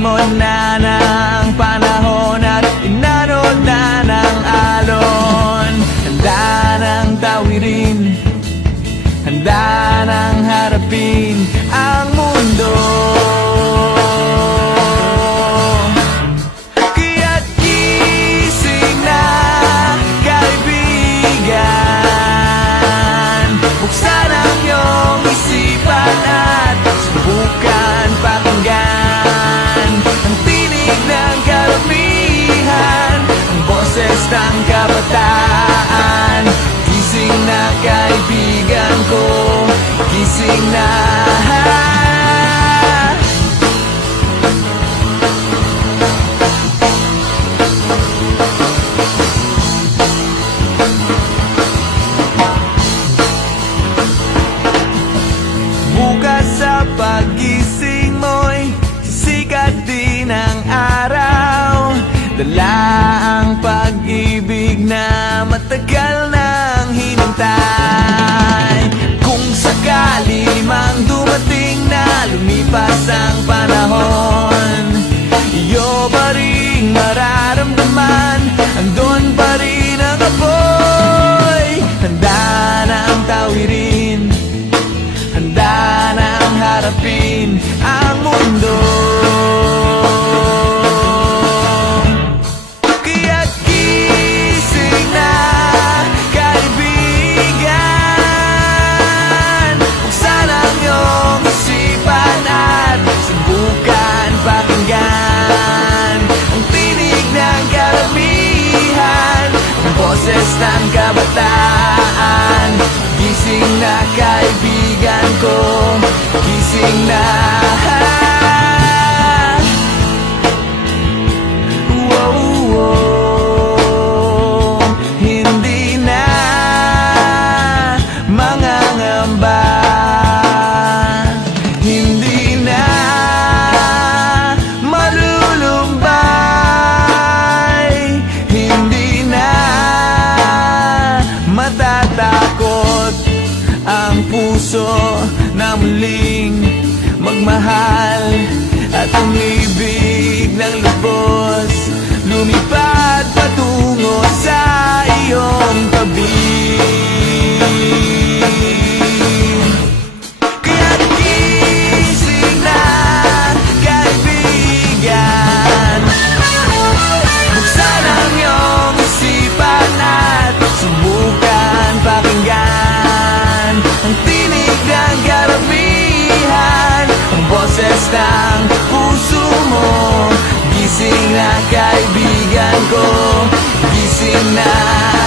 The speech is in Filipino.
Hinimon na ng panahon at inanod na ng alon. Handa ng tawirin, handa ng harapin ang mundo. Kaya't gising na, kaibigan. Buksan ang iyong isipan at subukan pakinggan ang tinig ng karamihan, ang boses ng kabataan. Gising na, kaibigan ko, gising na. Bukas sa pagising mo'y sisikat din ang araw. Dala ang pag-ibig na matagal nang hinintay. Kung sakali mang dumating na lumipas ang panahon, iyo pa rin mararamdaman, andun pa rin ang apoy. Handa na ang tawirin, handa na ang harapin ang mundo. Kaya't gising na, kaibigan. Buksan ang iyong isipan at subukan pakinggan ang tinig ng karamihan, ang boses ng kabataan. Gising na, kaibigan ko, gising na. Hindi na mangangamba, hindi na malulumbay, hindi na matatakot ang puso na muling magmahal at umibig ng lubos, lumipad patungo sa iyong tabi. Kaya't gising na, kaibigan. Buksan ang iyong isipan at subukan pakinggan ang tinig ng karamihan, ang boses ng puso mo. Gising na, kaibigan ko, gising na.